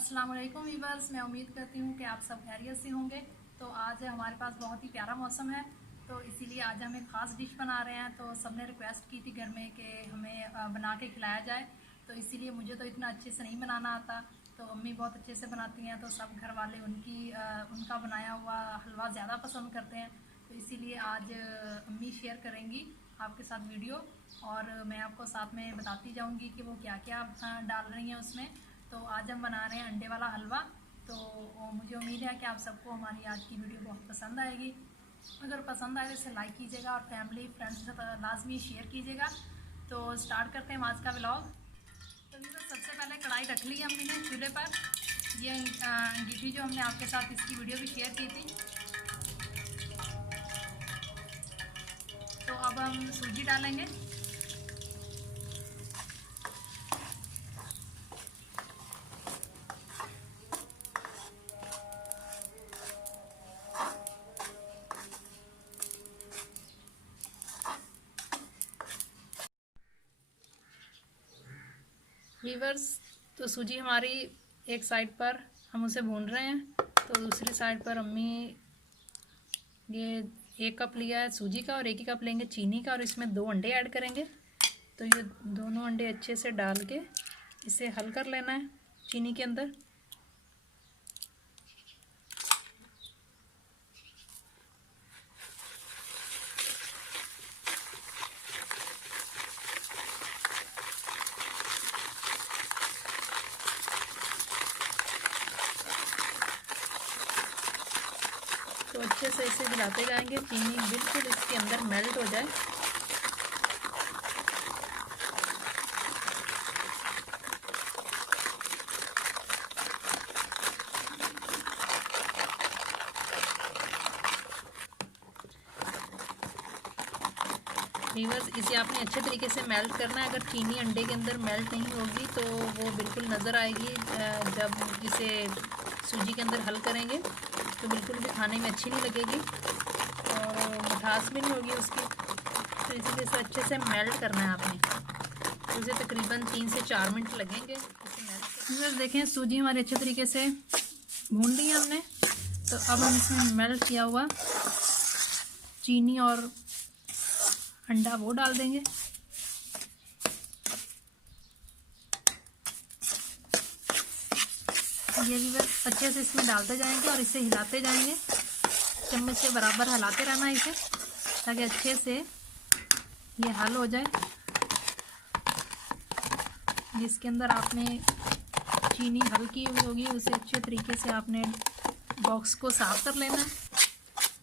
अस्सलाम वालेकुम वीवर्स, मैं उम्मीद करती हूँ कि आप सब खैरियत से होंगे। तो आज हमारे पास बहुत ही प्यारा मौसम है, तो इसीलिए आज हम एक ख़ास डिश बना रहे हैं। तो सबने रिक्वेस्ट की थी घर में कि हमें बना के खिलाया जाए, तो इसीलिए मुझे तो इतना अच्छे से नहीं बनाना आता, तो अम्मी बहुत अच्छे से बनाती हैं। तो सब घर वाले उनका बनाया हुआ हलवा ज़्यादा पसंद करते हैं, तो इसीलिए आज अम्मी शेयर करेंगी आपके साथ वीडियो, और मैं आपको साथ में बताती जाऊंगी कि वो क्या क्या डाल रही हैं उसमें। तो आज हम बना रहे हैं अंडे वाला हलवा। तो मुझे उम्मीद है कि आप सबको हमारी आज की वीडियो बहुत पसंद आएगी। अगर पसंद आए तो इसे लाइक कीजिएगा और फैमिली फ्रेंड्स के साथ लाजमी शेयर कीजिएगा। तो स्टार्ट करते हैं आज का व्लॉग। तो सबसे पहले कढ़ाई रख ली हमने चूल्हे पर। ये अंगीठी जो हमने आपके साथ इसकी वीडियो भी शेयर की थी। तो अब हम सूजी डालेंगे। वीवर्स, तो सूजी हमारी एक साइड पर हम उसे भून रहे हैं, तो दूसरी साइड पर अम्मी ये 1 कप लिया है सूजी का और 1 ही कप लेंगे चीनी का, और इसमें 2 अंडे ऐड करेंगे। तो ये दोनों अंडे अच्छे से डाल के इसे हल कर लेना है चीनी के अंदर। तो अच्छे से इसे हिलाते जाएंगे, चीनी बिल्कुल इसके अंदर मेल्ट हो जाए। व्यूअर्स, इसे आपने अच्छे तरीके से मेल्ट करना है। अगर चीनी अंडे के अंदर मेल्ट नहीं होगी तो वो बिल्कुल नज़र आएगी जब इसे सूजी के अंदर हल करेंगे, तो बिल्कुल भी खाने में अच्छी नहीं लगेगी और मिठास भी नहीं होगी उसकी। तो इसीलिए इसे अच्छे से मेल्ट करना है आपने। तो इसे तकरीबन 3 से 4 मिनट लगेंगे इसे मेल्ट। व्यूअर्स देखें, सूजी हमारे अच्छे तरीके से भून ली है हमने। तो अब हम इसमें मेल्ट किया हुआ चीनी और अंडा वो डाल देंगे। ये भी बस अच्छे से इसमें डालते जाएंगे और इसे हिलाते जाएंगे। चम्मच से बराबर हिलाते रहना है इसे, ताकि अच्छे से ये हल हो जाए। जिसके अंदर आपने चीनी हल की हुई होगी उसे अच्छे तरीके से आपने बॉक्स को साफ कर लेना है।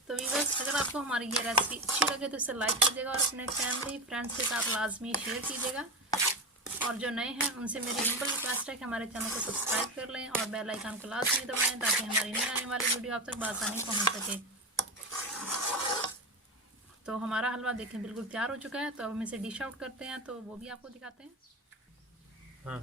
तो व्यूअर्स, अगर आपको हमारी ये रेसिपी अच्छी लगे तो इसे लाइक कीजिएगा और अपने फैमिली फ्रेंड्स के साथ लाजमी शेयर कीजिएगा। और जो नए हैं उनसे मेरी सिंपल रिक्वेस्ट है कि हमारे चैनल को सब्सक्राइब कर लें और बेल आइकन को लाजमी दबाएं, ताकि हमारी नई आने वाली वीडियो आप तक बआसानी पहुंच सके। तो हमारा हलवा देखें बिल्कुल तैयार हो चुका है। तो अब हम इसे डिश आउट करते हैं, तो वो भी आपको दिखाते हैं। हाँ।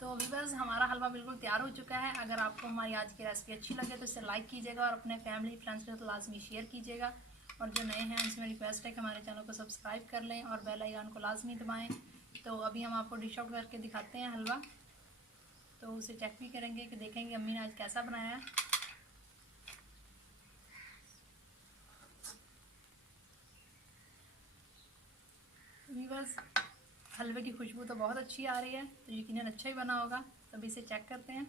तो व्यूअर्स, हमारा हलवा बिल्कुल तैयार हो चुका है। अगर आपको हमारी आज की रेसिपी अच्छी लगे तो इसे लाइक कीजिएगा और अपने फैमिली फ्रेंड्स के साथ लाजमी शेयर कीजिएगा। और जो नए हैं उनसे मेरी रिक्वेस्ट है कि हमारे चैनल को सब्सक्राइब कर लें और बेल आइकन को लाजमी दबाएं। तो अभी हम आपको डिश आउट करके दिखाते हैं हलवा। तो उसे चेक भी करेंगे कि देखेंगे अम्मी ने आज कैसा बनाया है। व्यूअर्स, हलवे की खुशबू तो बहुत अच्छी आ रही है, तो यकीनन अच्छा ही बना होगा। तो अभी इसे चेक करते हैं।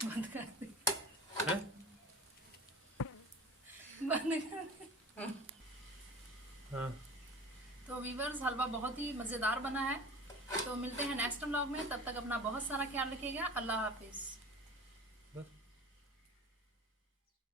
बंद कर दे, बंद कर दे। हाँ। तो व्यूअर्स, हलवा बहुत ही मज़ेदार बना है। तो मिलते हैं नेक्स्ट व्लॉग में, तब तक अपना बहुत सारा ख्याल रखिएगा। अल्लाह हाफिज़।